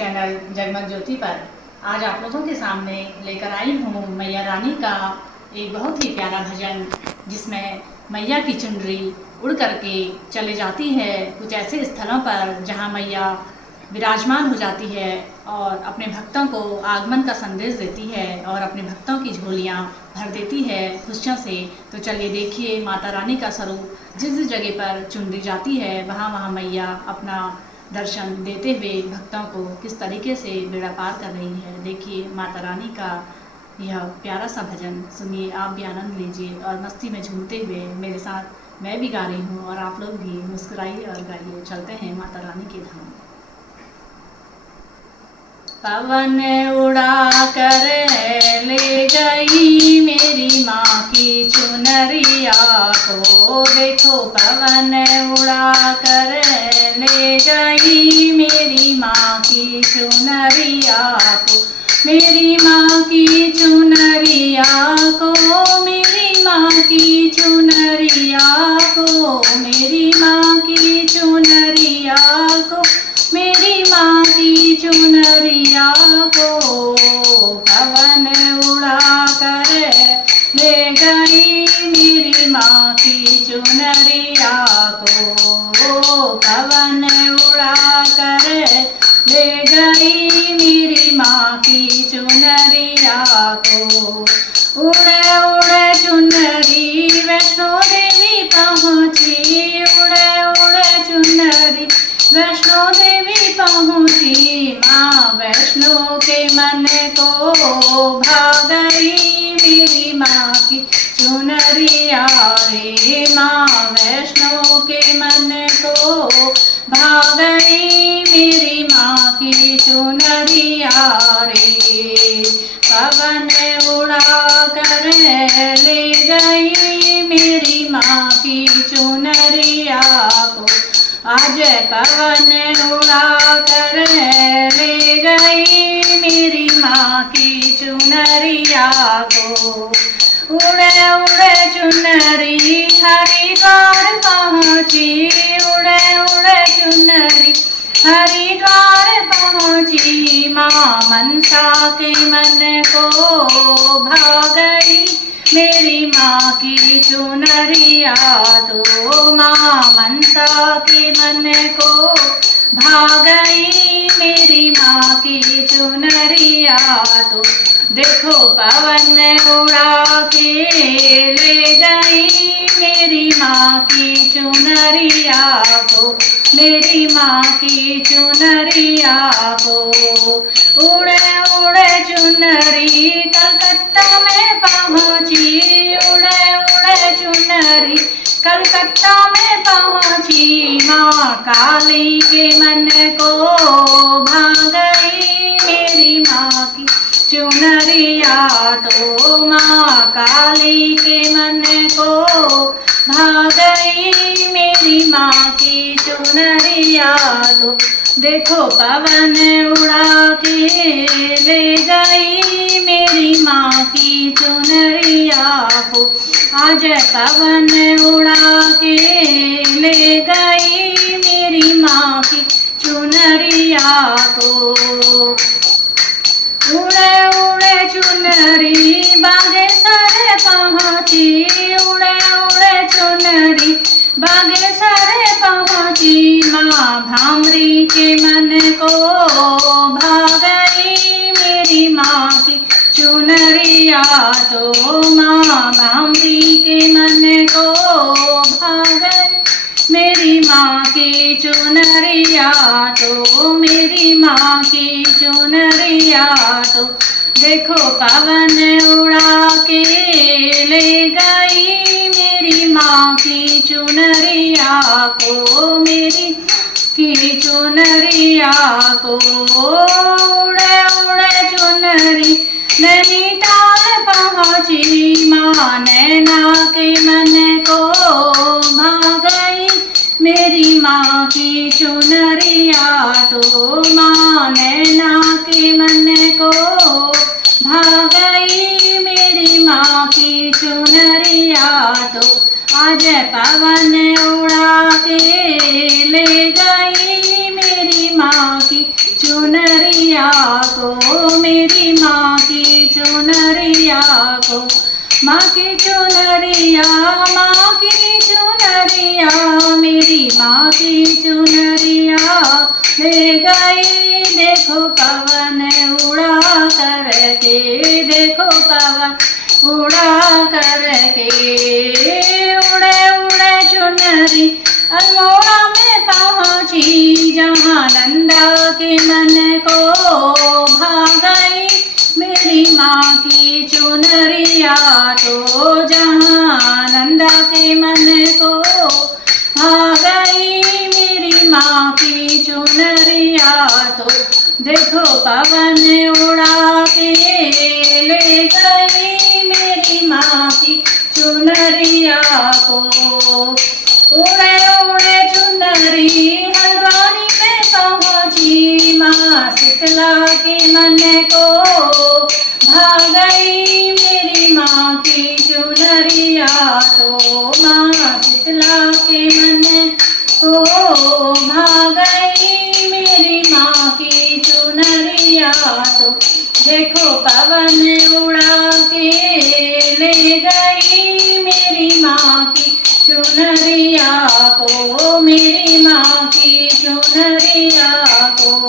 Channel जगमग ज्योति पर आज आप लोगों के सामने लेकर आई हूँ मैया रानी का एक बहुत ही प्यारा भजन, जिसमें मैया की चुनरी उड़ करके चले जाती है कुछ ऐसे स्थलों पर जहाँ मैया विराजमान हो जाती है और अपने भक्तों को आगमन का संदेश देती है और अपने भक्तों की झोलियाँ भर देती है खुशियों से। तो चलिए देखिए माता रानी का स्वरूप, जिस जिस जगह पर चुनरी जाती है वहाँ वहाँ मैया अपना दर्शन देते हुए भक्तों को किस तरीके से बेड़ा पार कर रही है। देखिए माता रानी का यह प्यारा सा भजन सुनिए, आप भी आनंद लीजिए और मस्ती में झूमते हुए मेरे साथ मैं भी गा रही हूँ और आप लोग भी मुस्कुराइए और गाइए। चलते हैं माता रानी के धाम। पवन उड़ा कर ले गई मेरी माँ की चुनरिया को, देखो पवन उड़ा कर ले गई मेरी माँ की चुनरिया को, मेरी माँ की चुनरिया को, मेरी माँ की चुनरिया को, मेरी माँ की चुनरिया को, मेरी माँ की चुनरिया को पवन उड़ा कर ले गई मेरी माँ की चुनरिया को, पवन उड़ा कर ले गई मेरी माँ की चुनरिया को। उड़े उड़े चुनरी वैष्णो देवी पहुँची, उड़े उड़े चुनरी वैष्णो देवी पहुँची, माँ वैष्णो के मन को भा गई मेरी माँ की चुनरिया रे, माँ वैष्णो के मन को भा गई मेरी माँ की चुनरिया रे। पवन उड़ा कर ले गई मेरी माँ की चुनरिया को, आज पवन उड़ा कर ले गई मेरी माँ की चुनरिया को। उड़े उड़े चुनरी हरिद्वार पहुँची, उड़े उड़े चुनरी हरिद्वार पहुँची, माँ मनसा के मन को भा गई मेरी माँ की चुनरिया तो, माँ मनसा के मन को भा गई मेरी माँ की चुनरिया तो। देखो पवन उड़ा के ले गई मेरी माँ की चुनरिया को, मेरी माँ की चुनरिया को। उड़े उड़े चुनरी कलकत्ता में पहुँची, उड़े उड़े चुनरी कलकत्ता में पहुँची, माँ काली के मन को भा गई मेरी माँ की चुनरिया तो, माँ काली के मन को भा गई मेरी माँ की चुनरिया तो। देखो पवन उड़ा के ले गई मेरी माँ की चुनरिया को, आज पवन उड़ा के ले गई मेरी माँ की चुनरिया को। उड़े उड़े चुनरी बागेश्वर पहुँची, उड़े उड़े चुनरी बागेश्वर पहुँची, माँ भामरी के मन को भा गई मेरी माँ की चुनरिया तो, माँ भामरी के मन को भा गई मेरी माँ की चुनरिया तो, मेरी माँ की चुनरिया तो। देखो पवन उड़ा के ले गई मेरी माँ की चुनरिया को, मेरी की चुनरिया को। उड़े उड़े चुनरी नैनीताल पहुँची, माँ नैना के मन को भा गई मेरी माँ की चुनरिया तो, माँ नैना के मन को भा गई मेरी माँ की चुनरिया तो। आज पवन उड़ा के ले गई मेरी माँ की चुनरिया को, मेरी माँ की चुनरिया को। माँ की चुनरिया, माँ की चुनरिया, मेरी माँ की चुनरिया ले गई। देखो पवन उड़ा करके, देखो पवन उड़ा करके। उड़े उड़े चुनरी अल्मोड़ा में पहुँची, जहाँ नंदा के मन को भा गई। मेरी माँ की चुनरिया तो, जहाँ नंदा के मन को भा गई। मेरी माँ की चुनरिया तो, देखो पवन उड़ा के ले गई। मेरी माँ की चुनरिया को। उड़े उड़े चुनरी हल्द्वानी में पहुँची, माँ शीतला के मन को भा गई। मेरी माँ की चुनरिया तो, माँ शीतला के मन को भा गई। मेरी माँ की चुनरिया तो, देखो पवन उड़ा के ले गई। मेरी माँ की चुनरिया को, मेरी माँ की चुनरिया को।